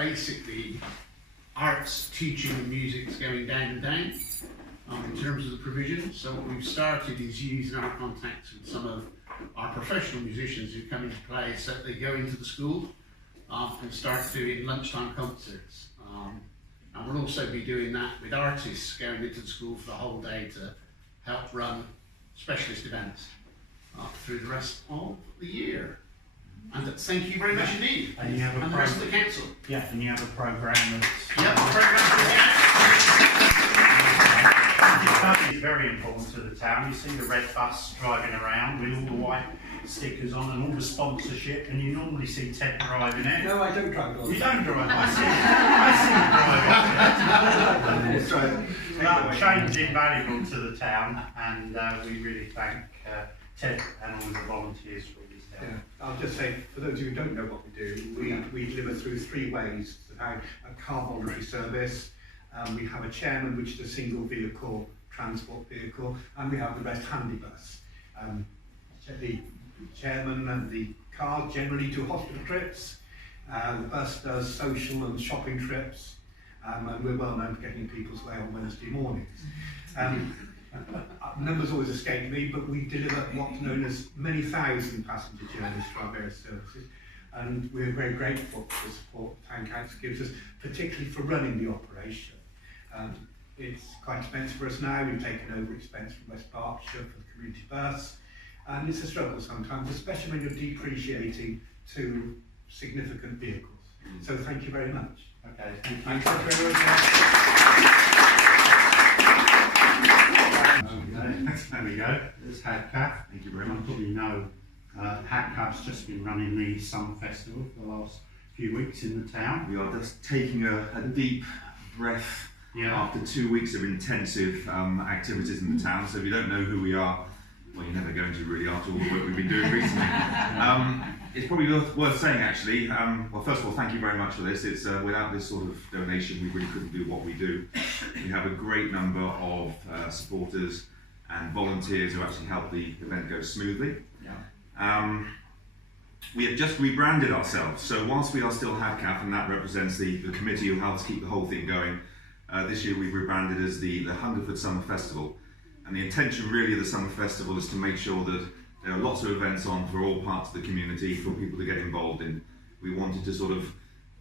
basically arts, teaching and music is going down and down in terms of the provision. So what we've started is using our contacts with some of our professional musicians who come into play, so that they go into the school and start doing lunchtime concerts. And we'll also be doing that with artists going into the school for the whole day to help run specialist events through the rest of the year. And thank you very much indeed. And you have the rest of the council. Yeah, and you have a programme that's... Yeah, the programme is very important to the town. You see the red bus driving around with all the white stickers on and all the sponsorship, and you normally see Ted driving it. No, I don't drive. You don't drive. I see you driving. That change is invaluable to the town, and we really thank Ted and all the volunteers for this town. Yeah, I'll just say, for those of you who don't know what we do, we deliver through 3 ways. A car voluntary service, we have a chairman, which is a single vehicle transport vehicle, and we have the rest handy bus. The chairman and the car generally do hospital trips, the bus does social and shopping trips, and we're well known for getting people's way on Wednesday mornings. Numbers always escape me, but we deliver what's known as many thousand passenger journeys through our various services, and we're very grateful for the support the Town Council gives us, particularly for running the operation. It's quite expensive for us now. We've taken over expense from West Berkshire for the community bus, and it's a struggle sometimes, especially when you're depreciating 2 significant vehicles. So thank you very much. Okay, thank you. Thanks very much. There we go. There's HADCAF. Thank you very much. You probably know HADCAF's just been running the summer festival for the last few weeks in the town. We are just taking a deep breath after 2 weeks of intensive activities in the town. So if you don't know who we are, well, you're never going to really after all the work we've been doing recently. It's probably worth saying actually, well, first of all, thank you very much for this. It's without this sort of donation, we really couldn't do what we do. We have a great number of supporters and volunteers who actually help the event go smoothly. We have just rebranded ourselves, so whilst we are still HADCAF, and that represents the committee who helps keep the whole thing going, this year we've rebranded as the Hungerford Summer Festival. And the intention really of the Summer Festival is to make sure that there are lots of events on for all parts of the community for people to get involved in. We wanted to sort of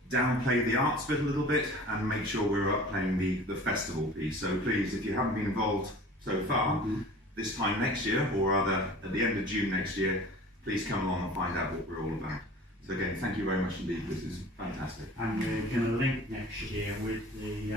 downplay the arts bit a little bit and make sure we're upplaying the festival piece. So please, if you haven't been involved so far, this time next year, or rather at the end of June next year, please come along and find out what we're all about. So again, thank you very much indeed. This is fantastic. And we're going to link next year with the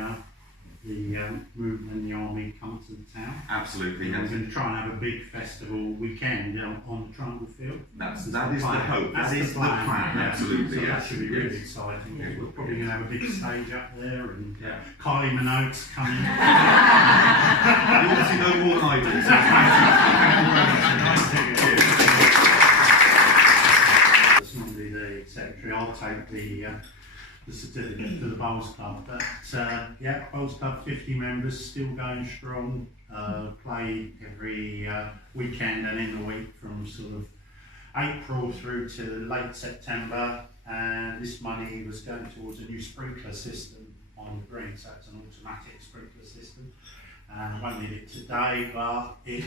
movement and the army come to the town. Absolutely. And we're going to try and have a big festival weekend on the Trundle Field. That is the hope. That is the plan. Yeah. Absolutely. So that should be really exciting. We're probably going to have a big stage up there, and Kylie Minogue's coming. You obviously know more than I do. It's normally the secretary. I'll take the certificate to the Bowls Club. But yeah, Bowls Club, 50 members, still going strong. Play every weekend and in the week from sort of April through to late September. And this money was going towards a new sprinkler system on the green, so it's an automatic sprinkler system. I won't need it today, but it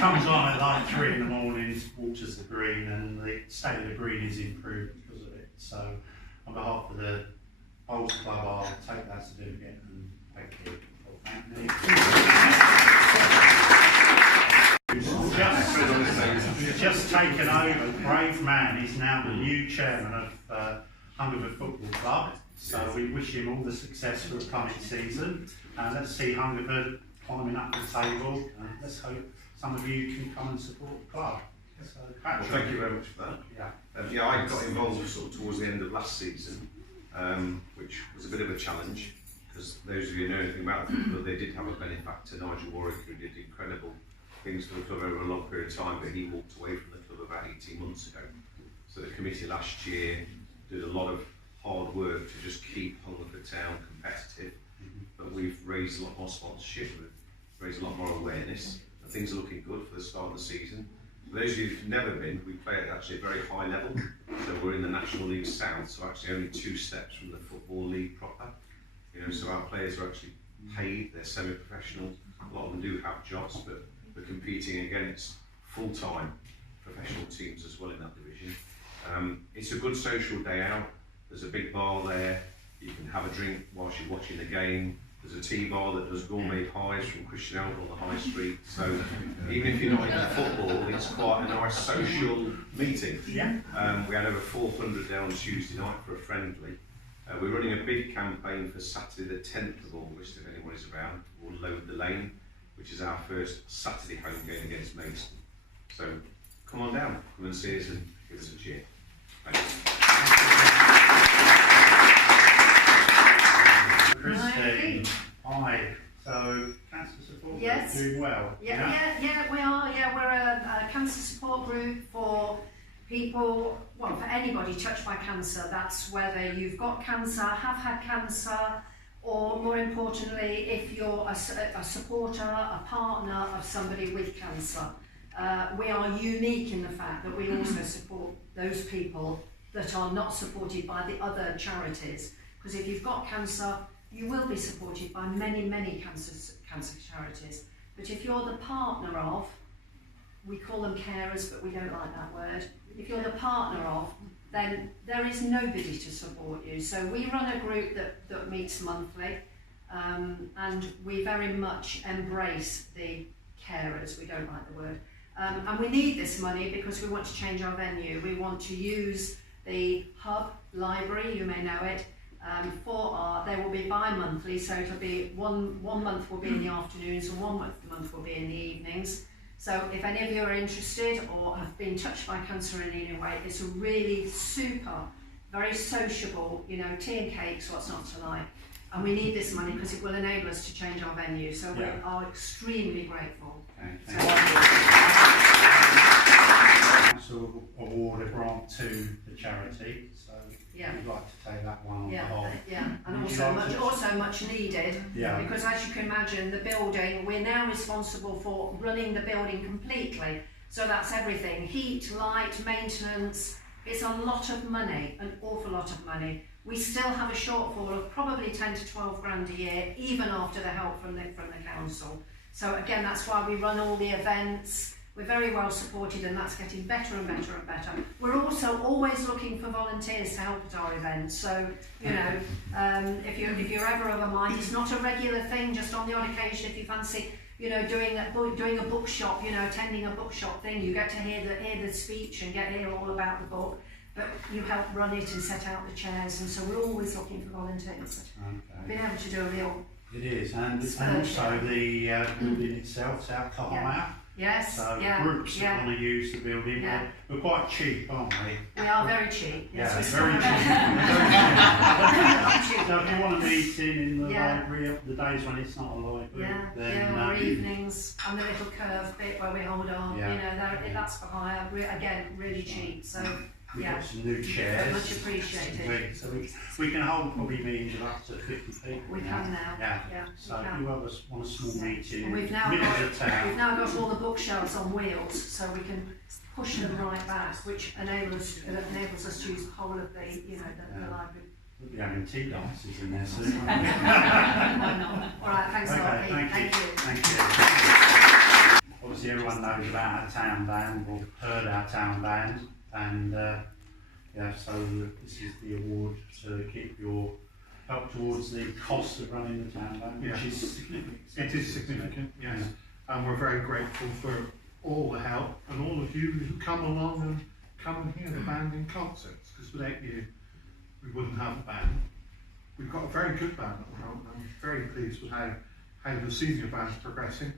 comes on at like 3 in the morning, waters the green, and the state of the green is improved because of it. So on behalf of the Bowls Club, I'll take that certificate and thank you. Just taken over, brave man. He's now the new chairman of Hungerford Football Club. So we wish him all the success for the coming season. Let's see Hungerford climbing up the table. Let's hope some of you can come and support the club. So, well, thank you very much for that. Yeah, I got involved sort of towards the end of last season, which was a bit of a challenge, because those of you who know anything about them, but they did have a benefactor, Nigel Warwick, who did incredible things for the club over a long period of time, but he walked away from the club about 18 months ago. So the committee last year did a lot of hard work to just keep Hungerford Town competitive, but we've raised a lot more sponsorship, we've raised a lot more awareness, and things are looking good for the start of the season. For those of you who've never been, we play at actually a very high level, So we're in the National League South, so actually only 2 steps from the Football League proper. You know, so our players are actually paid, they're semi-professional. A lot of them do have jobs, but we're competing against full-time professional teams as well in that division. It's a good social day out. There's a big bar there. You can have a drink whilst you're watching the game. There's a tea bar that does gourmet pies from Christian Elder on the high street. So even if you're not into football, it's quite a nice social meeting. Yeah. We had over 400 there on Tuesday night for a friendly. We're running a big campaign for Saturday the 10th of August, if anyone is around. We'll Load the Lane, which is our first Saturday home game against Maidstone. So come on down, come and see us and give us a cheer. Christine, hi. So, cancer support Yes. group doing well? Yeah, we are. Yeah, we're a cancer support group for people, well, for anybody touched by cancer. That's whether you've got cancer, have had cancer, or more importantly, if you're a supporter, a partner of somebody with cancer. We are unique in the fact that we also support those people that are not supported by the other charities. Because if you've got cancer, you will be supported by many cancer charities. But if you're the partner of, we call them carers, but we don't like that word. If you're the partner of, then there is nobody to support you. So we run a group that meets monthly, and we very much embrace the carers. We don't like the word. And we need this money because we want to change our venue. We want to use the hub library, you may know it, they will be bi-monthly, so it'll be one month will be in the afternoons and one month will be in the evenings. So if any of you are interested or have been touched by cancer in any way, it's a really super, very sociable, you know, tea and cakes, what's not to like. And we need this money because it will enable us to change our venue, so we are extremely grateful. Council award a grant to the charity, so we'd like to take that one on behalf. And also much needed, because as you can imagine, the building, we're now responsible for running the building completely. So that's everything, heat, light, maintenance. It's a lot of money, an awful lot of money. We still have a shortfall of probably 10 to 12 grand a year, even after the help from the council. So again, that's why we run all the events. We're very well supported, and that's getting better and better and better. We're also always looking for volunteers to help at our events. So, you know, if you're ever of a mind, it's not a regular thing, just on the odd occasion if you fancy, you know, doing a bookshop, you know, attending a bookshop thing, you get to hear the speech and get to hear all about the book. But you help run it and set out the chairs, and so we're always looking for volunteers. Being able to do a real... It is, and also the building itself is out to hire. Yes, so groups that want to use the building, we're quite cheap, aren't we? We are very cheap. Yes, very cheap. So if you want a meeting in the library, the days when it's not a library, then or evenings, and the little curved bit where we hold on, you know, that's for hire. Again, really cheap. So. We've got some new chairs. Much appreciated. So we can hold probably meetings of up to 50 people. We can now. So if you want a small meeting, we've now got all the bookshelves on wheels, so we can push them right back, which enables us to use the whole of the the library. We'll be having tea dances in there soon. Why not? All right, thanks a lot, Pete. Thank you. Obviously, everyone knows about our town band, or heard our town band. And so this is the award to keep your help towards the cost of running the town band, which is significant. It is significant, yes. And we're very grateful for all the help and all of you who come along and come and hear the band in concerts, because without you, we wouldn't have a band. We've got a very good band at the moment. I'm very pleased with how the senior band's progressing.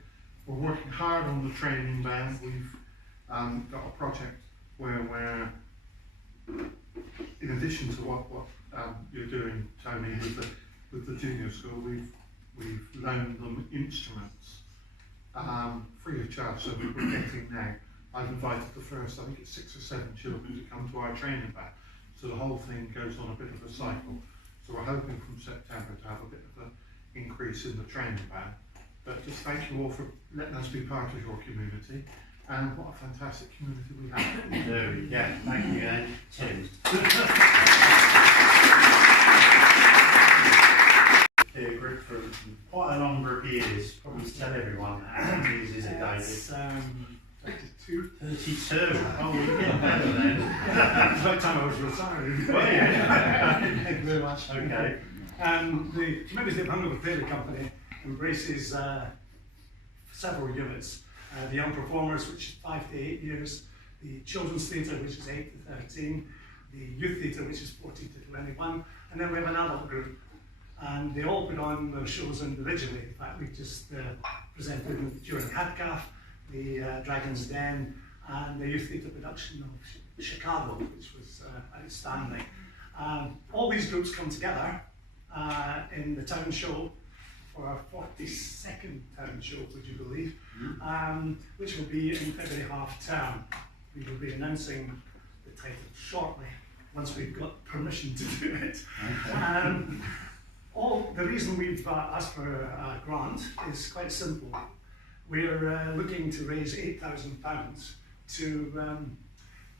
We're working hard on the training band. We've got a project where we're, in addition to what you're doing, Tony, with the junior school, we've loaned them instruments free of charge. So we're getting now. I've invited the first, I think it's 6 or 7 children to come to our training band. So the whole thing goes on a bit of a cycle. So we're hoping from September to have a bit of an increase in the training band. But just thank you all for letting us be part of your community. and what a fantastic community we have. Yeah, thank you, Anne. Tim. A group for quite a number of years, probably tell everyone how many years is it, David? It's 32. 32. Oh, you're getting better then. By the time I was retiring. Well, yeah. Thank you very much. Okay. The membership of Hungerford Theatre Company embraces several units. The Young Performers, which is 5 to 8 years, the Children's Theatre, which is 8 to 13, the Youth Theatre, which is 14 to 21, and then we have an adult group. And they all put on their shows individually. In fact, we just presented them during HADCAF, the Dragon's Den, and the Youth Theatre production of Chicago, which was outstanding. All these groups come together in the town show for our 42nd town show, would you believe, which will be in February half term. We will be announcing the title shortly, once we've got permission to do it. The reason we've asked for a grant is quite simple. We're looking to raise £8,000 to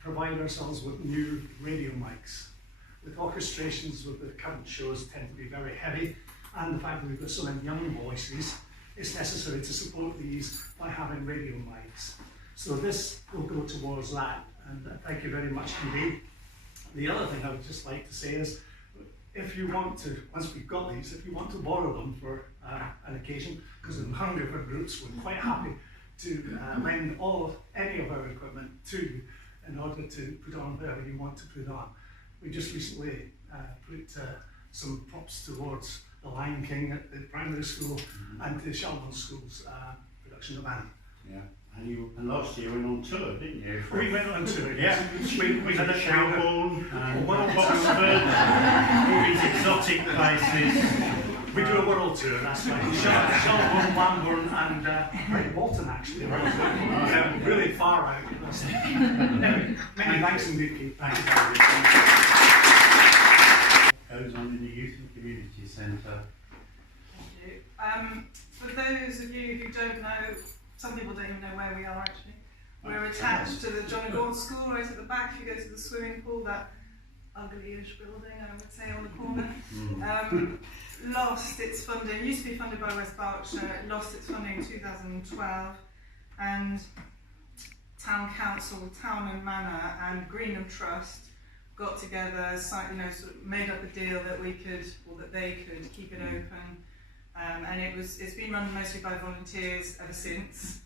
provide ourselves with new radio mics. With orchestrations with the current shows tend to be very heavy, and the fact that we've got so many young voices, it's necessary to support these by having radio mics. So this will go towards that, and thank you very much indeed. The other thing I would just like to say is, if you want to, once we've got these, if you want to borrow them for an occasion, because in Hungerford groups we're quite happy to lend any of our equipment to you in order to put on whatever you want to put on. We just recently put some props towards the Lion King at the primary school and the Sheldon School's production of Annie. Yeah. And last year we went on tour, didn't you? We went on tour, yeah. We had a Shelbourne and World Oxford, all these exotic places. We do a world tour, that's right. Shelbourne, Lambourne and Bolton actually. Really far out. Anyway, many thanks indeed, Keith. Thanks. Goes on in the Youth and Community Centre. Thank you. For those of you who don't know, some people don't even know where we are actually. We're attached to the John Gaunt School right at the back. If you go to the swimming pool, that ugly-ish building, I would say, on the corner. Lost its funding, used to be funded by West Berkshire, it lost its funding in 2012, and Town Council, Town and Manor and Greenham Trust got together, sort of made up a deal that we could, or that they could, keep it open. And it's been run mostly by volunteers ever since.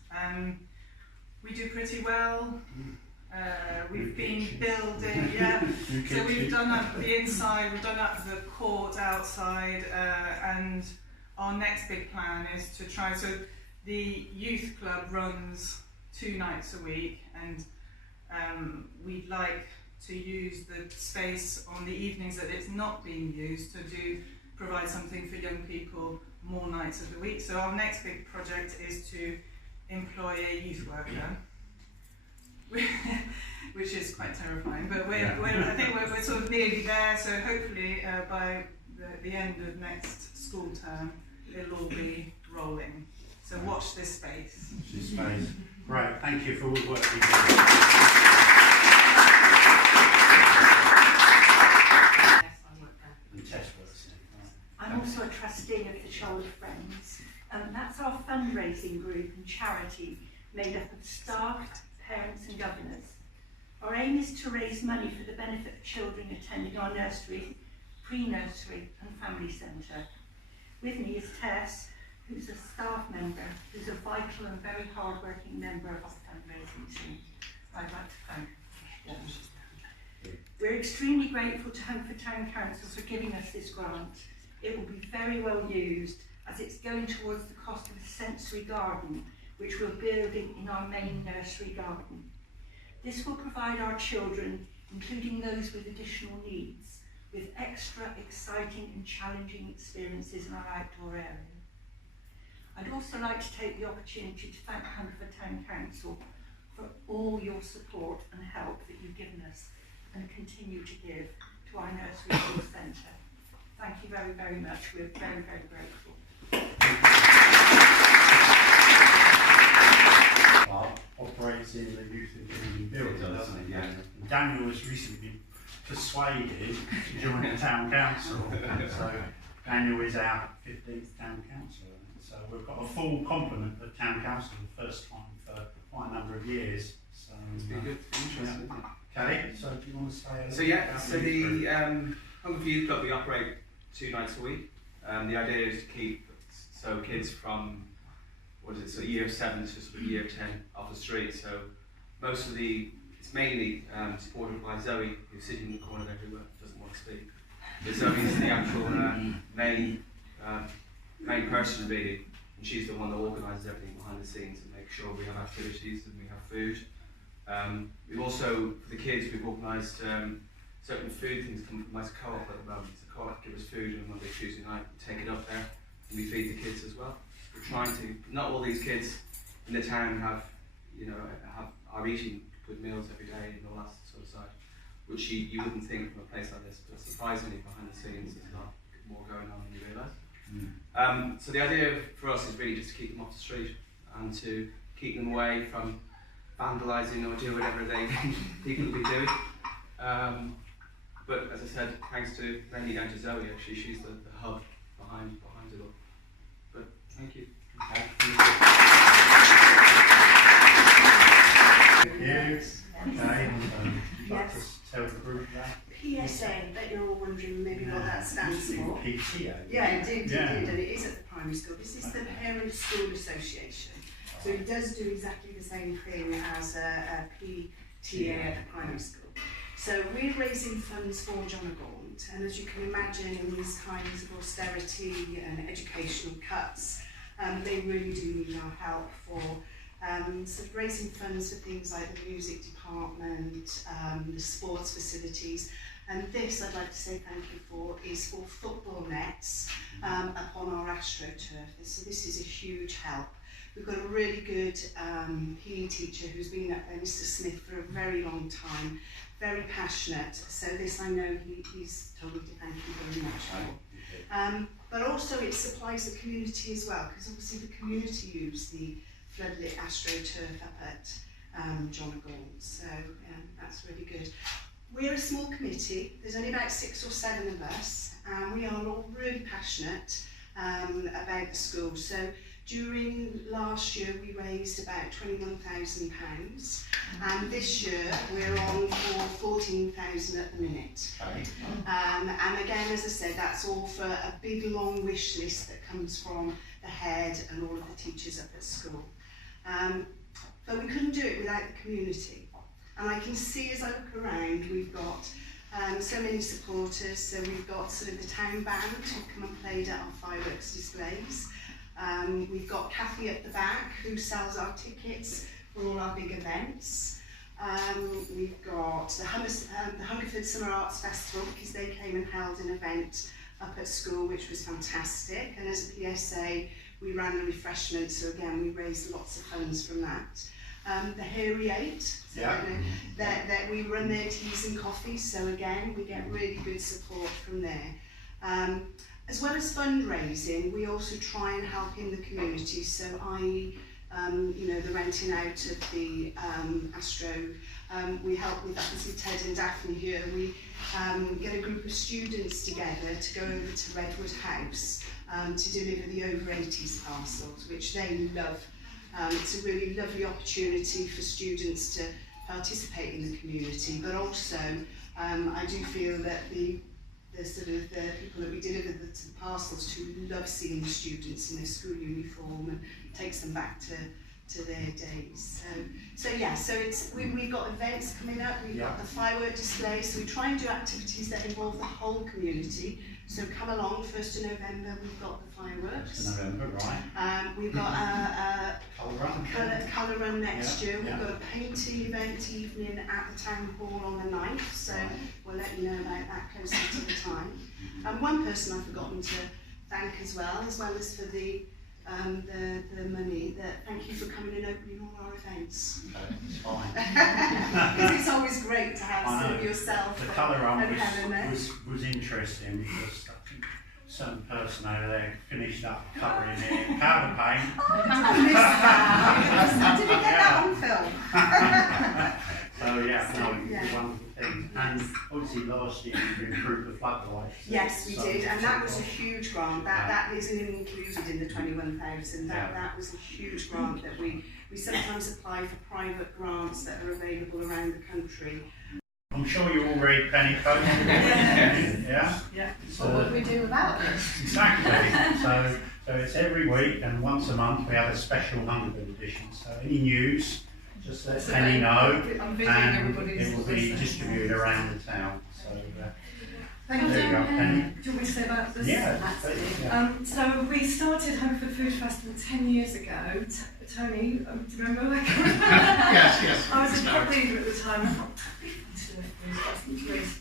We do pretty well. We've been building, so we've done up the inside, we've done up the court outside, and our next big plan is to try, so the youth club runs 2 nights a week, and we'd like to use the space on the evenings that it's not being used to provide something for young people more nights of the week. So our next big project is to employ a youth worker, which is quite terrifying, but I think we're sort of nearly there, so hopefully by the end of next school term it'll all be rolling. So watch this space. Watch this space. Right, thank you for all the work you do. I'm also a trustee of the Shoulder Friends. That's our fundraising group and charity made up of staff, parents and governors. Our aim is to raise money for the benefit of children attending our nursery, pre-nursery and family centre. With me is Tess, who's a staff member, who's a vital and very hard-working member of our fundraising team. I'd like to thank her. We're extremely grateful to Hungerford Town Council for giving us this grant. It will be very well used as it's going towards the cost of a sensory garden, which we're building in our main nursery garden. This will provide our children, including those with additional needs, with extra exciting and challenging experiences in our outdoor area. I'd also like to take the opportunity to thank Hungerford Town Council for all your support and help that you've given us and continue to give to our nursery school centre. Thank you very, very much. We're very, very grateful. Our operating fundraising, the youth academy building, It does, doesn't it? yeah. And Daniel was recently persuaded to join the town council, so Daniel is our 15th town councillor. So we've got a full complement of town council for the first time for quite a number of years. So It's been good, interesting. okay, so do you want to say a little So yeah, bit about so the Hungerford Youth Club, we operate 2 nights a week. The idea is to keep kids from year 7 to sort of year 10 off the street. So most of it's mainly supported by Zoe, who's sitting in the corner there who doesn't want to speak. But Zoe's the actual main person really, and she's the one that organises everything behind the scenes and makes sure we have activities and we have food. We've also, for the kids, we've organised certain food things come from my co-op at the moment. The co-op give us food on Monday, Tuesday night, we take it up there and we feed the kids as well. We're trying to, not all these kids in the town are eating good meals every day and all that sort of side, which you wouldn't think from a place like this, but surprisingly behind the scenes there's a lot more going on than you realise. So the idea for us is really just to keep them off the street and to keep them away from vandalising or doing whatever people will be doing. But as I said, thanks to mainly down to Zoe actually, she's the hub behind it all. But thank you. Yes. Okay. Yes. Just tell the group that. PSA, bet you're all wondering maybe what that stands for. PTA. Yeah, it did, and it is at the primary school. This is the Parent School Association. So it does do exactly the same thing as a PTA at the primary school. So we're raising funds for John O'Gaunt, and as you can imagine in these kinds of austerity and educational cuts, they really do need our help for sort of raising funds for things like the music department, the sports facilities. And this, I'd like to say thank you for, is for football nets upon our AstroTurf. So this is a huge help. We've got a really good PE teacher who's been up there, Mr. Smith, for a very long time, very passionate. So this I know he's told me to thank you very much for. But also it supplies the community as well, because obviously the community use the floodlit AstroTurf up at John O'Gaunt. So that's really good. We're a small committee, there's only about 6 or 7 of us, and we are all really passionate about the school. So during last year we raised about £21,000, and this year we're on for 14,000 at the minute. And again, as I said, that's all for a big long wish list that comes from the head and all of the teachers up at school. But we couldn't do it without the community. And I can see as I look around, we've got so many supporters. So we've got sort of the town band who've come and played at our fireworks displays. We've got Kathy at the back who sells our tickets for all our big events. We've got the Hungerford Summer Arts Festival, because they came and held an event up at school which was fantastic. And as a PSA, we ran the refreshments, so again we raised lots of funds from that. The Hairy Eight, so that we run their teas and coffees, so again we get really good support from there. As well as fundraising, we also try and help in the community, so i.e. the renting out of the Astro. We help with that, as with Ted and Daphne here. We get a group of students together to go over to Redwood House to deliver the over 80s parcels, which they love. It's a really lovely opportunity for students to participate in the community, but also I do feel that the people that we deliver the parcels to love seeing the students in their school uniform, and takes them back to their days. So we've got events coming up, we've got the firework displays, so we try and do activities that involve the whole community. So come along, 1st of November we've got the fireworks. 1st of November, right. We've got a colour run next year. We've got a painting event evening at the town hall on the 9th, so we'll let you know about that closer to the time. And one person I've forgotten to thank as well as for the money, thank you for coming and opening all our events. It's fine. Because it's always great to have sort of yourself the colour run and Helen there. was interesting, because I think some person over there finished up covering it, powder paint. Did we get that on film? So yeah, no, it was a wonderful thing. And obviously last year we improved the floodlights. Yes, we did, and that was a huge grant. That isn't included in the 21,000. That was a huge grant that we sometimes apply for private grants that are available around the country. I'm sure you all read Penny Post. Yeah. Yeah. So, What would we do without it? Exactly. So it's every week, and once a month we have a special Hungerford edition. So any news, just let Penny know, and it will be distributed around the town. So there you go, Penny. Do you want me to say about this? Yeah. So we started Hungerford Food Festival 10 years ago. Tony, do you remember? Yes. I was a club leader at the time. I thought, to raise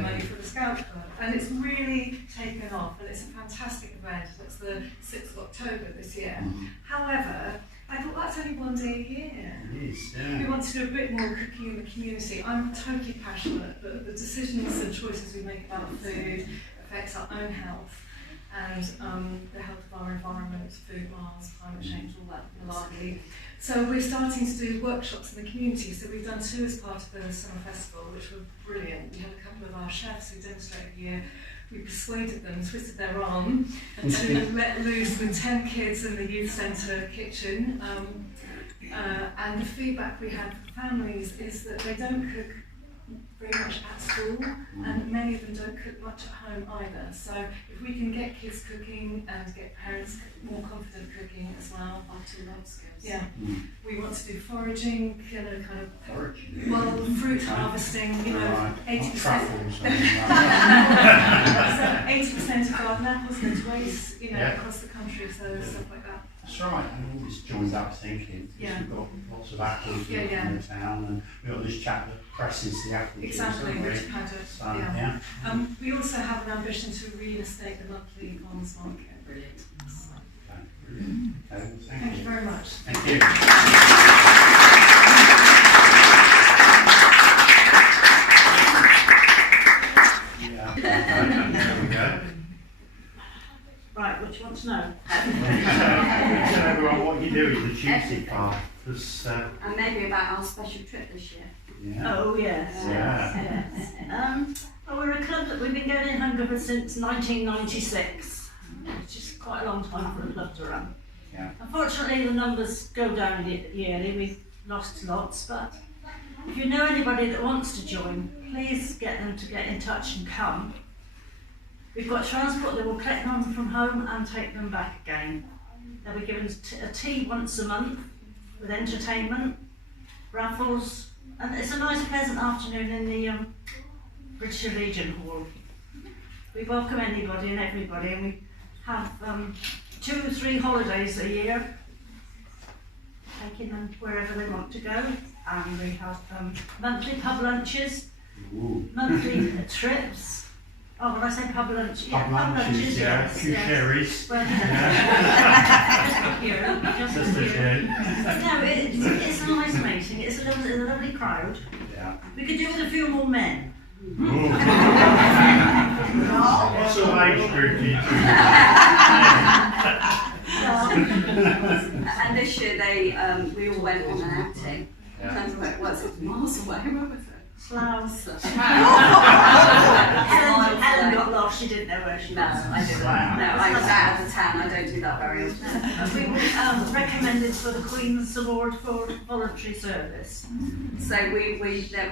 money for the Scout Club, and it's really taken off, and it's a fantastic event. It's the 6th of October this year. However, I thought that's only one day a year. It is, yeah. We want to do a bit more cooking in the community. I'm totally passionate that the decisions and choices we make about food affects our own health and the health of our environment, food miles, climate change, all that malarkey. So we're starting to do workshops in the community. So we've done 2 as part of the summer festival, which were brilliant. We had a couple of our chefs who demonstrated here. We persuaded them, twisted their arm, to let loose with 10 kids in the youth centre kitchen. And the feedback we had from families is that they don't cook very much at school, and many of them don't cook much at home either. So if we can get kids cooking and get parents more confident cooking as well, yeah, we want to do foraging, kind of well, fruit harvesting, 80%. So 80% of garden apples go to waste, across the country, so stuff like that. That's right, and all this joined up thinking. Yeah. We've got lots of apples in the town, and we've got this chap that presses the apple juice. Exactly, Richard Paddock. So, yeah. We also have an ambition to reinstate the monthly farmers market. Brilliant. Brilliant. Okay, well, Thank you very much. Thank you. There we go. Right, what do you want to know? Tell everyone what you do in the Tuesday part. And maybe about our special trip this year. Yeah. Oh, yes. Yes. Well, we're a club that we've been going in Hungerford since 1996, which is quite a long time for a club to run. Yeah. Unfortunately, the numbers go down yearly. We've lost lots, but if you know anybody that wants to join, please get them to get in touch and come. We've got transport that will collect them from home and take them back again. They'll be given a tea once a month with entertainment, raffles, and it's a nice pleasant afternoon in the British Legion Hall. We welcome anybody and everybody, and we have 2 or 3 holidays a year, taking them wherever they want to go, and we have monthly pub lunches, monthly trips. Oh, when I say pub lunch, pub lunches, yes. Few sherries. Well, just a few. No, it's a nice meeting. It's a lovely crowd. Yeah. We could do with a few more men. What sort of age group do you choose? And this year we all went on an outing. Yeah. It was miles away, where was it? Slough. Helen got lost, she didn't know where she was. No, I didn't. No, I was out of the town, I don't do that very often. We were recommended for the Queen's Award for voluntary service. So we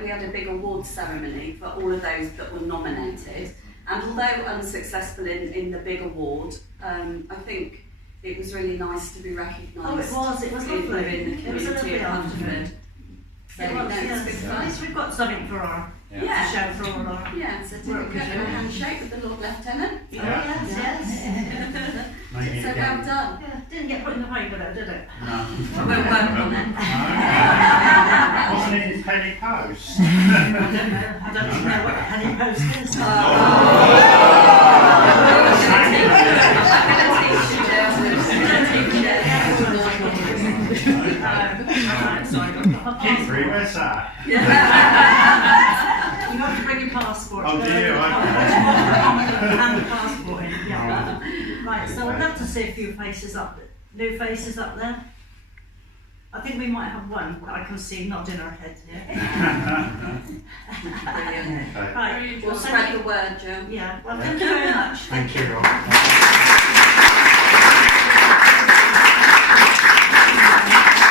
had a big award ceremony for all of those that were nominated, and although unsuccessful in the big award, I think it was really nice to be recognised. Oh, it was lovely. In the community of Hungerford. So, It was, yes. it's good At fun. least we've got something for our show for all our certificate and a handshake with the Lord Lieutenant. Oh, yes. So well done. Yeah, didn't get put in the paper though, did it? No. We'll work on it. Wasn't it in Penny Post? I don't know what a penny post is. Kingsbury, where's that? You have to bring your passport. Oh, do you? And the passport in. Yeah. Right, so I'd love to see a few faces up, new faces up there. I think we might have one that I can see nodding her head here. Brilliant. Right, We'll spread the word, Joe. Yeah, well, thank you very much. Thank you, Rob.